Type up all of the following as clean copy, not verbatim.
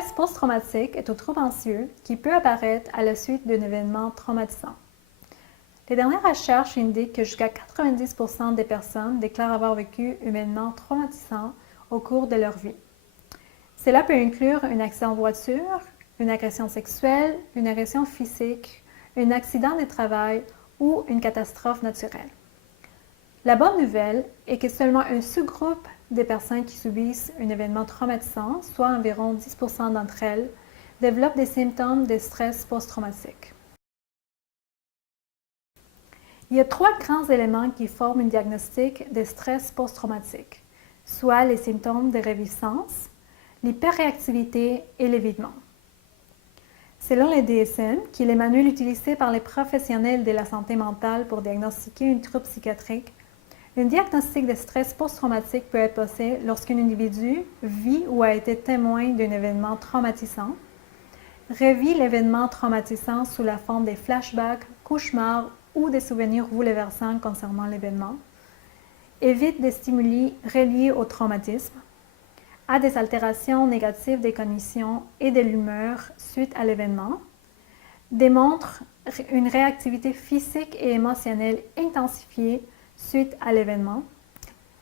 stress post-traumatique est un trouble anxieux qui peut apparaître à la suite d'un événement traumatisant. Les dernières recherches indiquent que jusqu'à 90% des personnes déclarent avoir vécu un événement traumatisant au cours de leur vie. Cela peut inclure un accident de voiture, une agression sexuelle, une agression physique, un accident de travail ou une catastrophe naturelle. La bonne nouvelle est que seulement un sous-groupe des personnes qui subissent un événement traumatisant, soit environ 10% d'entre elles, développent des symptômes de stress post-traumatique. Il y a 3 grands éléments qui forment un diagnostic de stress post-traumatique, soit les symptômes de réviviscence, l'hyperréactivité et l'évitement. Selon le DSM, qui est le manuel utilisé par les professionnels de la santé mentale pour diagnostiquer un trouble psychiatrique, un diagnostic de stress post-traumatique peut être posé lorsqu'un individu vit ou a été témoin d'un événement traumatisant, revit l'événement traumatisant sous la forme des flashbacks, cauchemars ou des souvenirs bouleversants concernant l'événement, évite des stimuli reliés au traumatisme, a des altérations négatives des cognitions et de l'humeur suite à l'événement, démontre une réactivité physique et émotionnelle intensifiée suite à l'événement,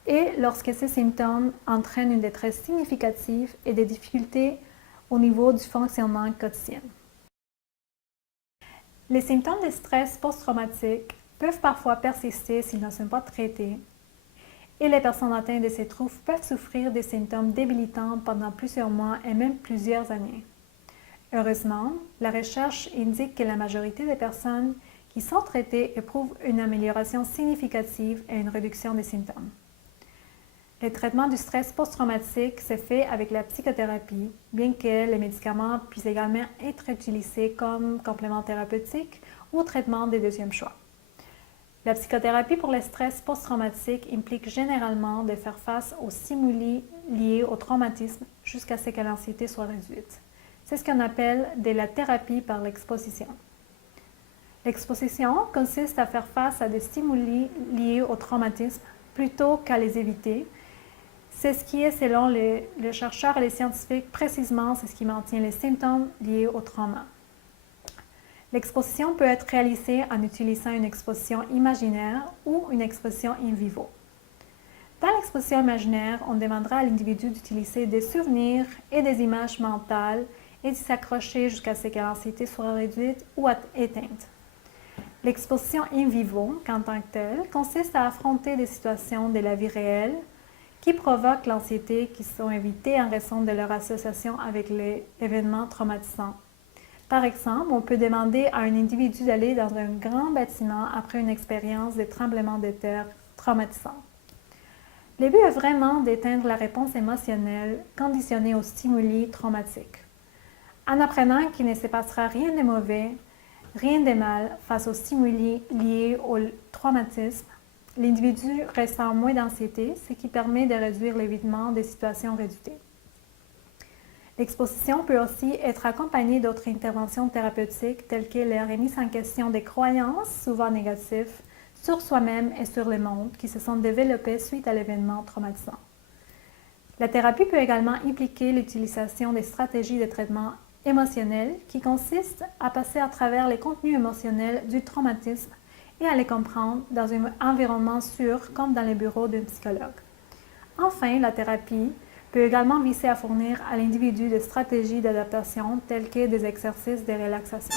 et lorsque ces symptômes entraînent une détresse significative et des difficultés au niveau du fonctionnement quotidien. Les symptômes de stress post-traumatique peuvent parfois persister s'ils ne sont pas traités, et les personnes atteintes de ces troubles peuvent souffrir des symptômes débilitants pendant plusieurs mois et même plusieurs années. Heureusement, la recherche indique que la majorité des personnes qui sont traitées éprouvent une amélioration significative et une réduction des symptômes. Le traitement du stress post-traumatique se fait avec la psychothérapie, bien que les médicaments puissent également être utilisés comme complément thérapeutique ou traitement de deuxième choix. La psychothérapie pour le stress post-traumatique implique généralement de faire face aux stimuli liés au traumatisme jusqu'à ce que l'anxiété soit réduite. C'est ce qu'on appelle de la thérapie par l'exposition. L'exposition consiste à faire face à des stimuli liés au traumatisme plutôt qu'à les éviter. C'est ce qui est, selon les chercheurs et les scientifiques, précisément c'est ce qui maintient les symptômes liés au trauma. L'exposition peut être réalisée en utilisant une exposition imaginaire ou une exposition in vivo. Dans l'exposition imaginaire, on demandera à l'individu d'utiliser des souvenirs et des images mentales et d'y s'accrocher jusqu'à ce que l'anxiété soit réduite ou éteinte. L'exposition in vivo, en tant que telle, consiste à affronter des situations de la vie réelle qui provoquent l'anxiété, qui sont évitées en raison de leur association avec les événements traumatisants. Par exemple, on peut demander à un individu d'aller dans un grand bâtiment après une expérience de tremblement de terre traumatisant. Le but est vraiment d'éteindre la réponse émotionnelle conditionnée aux stimuli traumatiques. En apprenant qu'il ne se passera rien de mauvais, rien de mal face aux stimuli liés au traumatisme, l'individu ressent moins d'anxiété, ce qui permet de réduire l'évitement des situations redoutées. L'exposition peut aussi être accompagnée d'autres interventions thérapeutiques telles que la remise en question des croyances, souvent négatives, sur soi-même et sur le monde qui se sont développées suite à l'événement traumatisant. La thérapie peut également impliquer l'utilisation des stratégies de traitement émotionnel qui consistent à passer à travers les contenus émotionnels du traumatisme et à les comprendre dans un environnement sûr comme dans les bureaux d'un psychologue. Enfin, la thérapie peut également viser à fournir à l'individu des stratégies d'adaptation telles que des exercices de relaxation.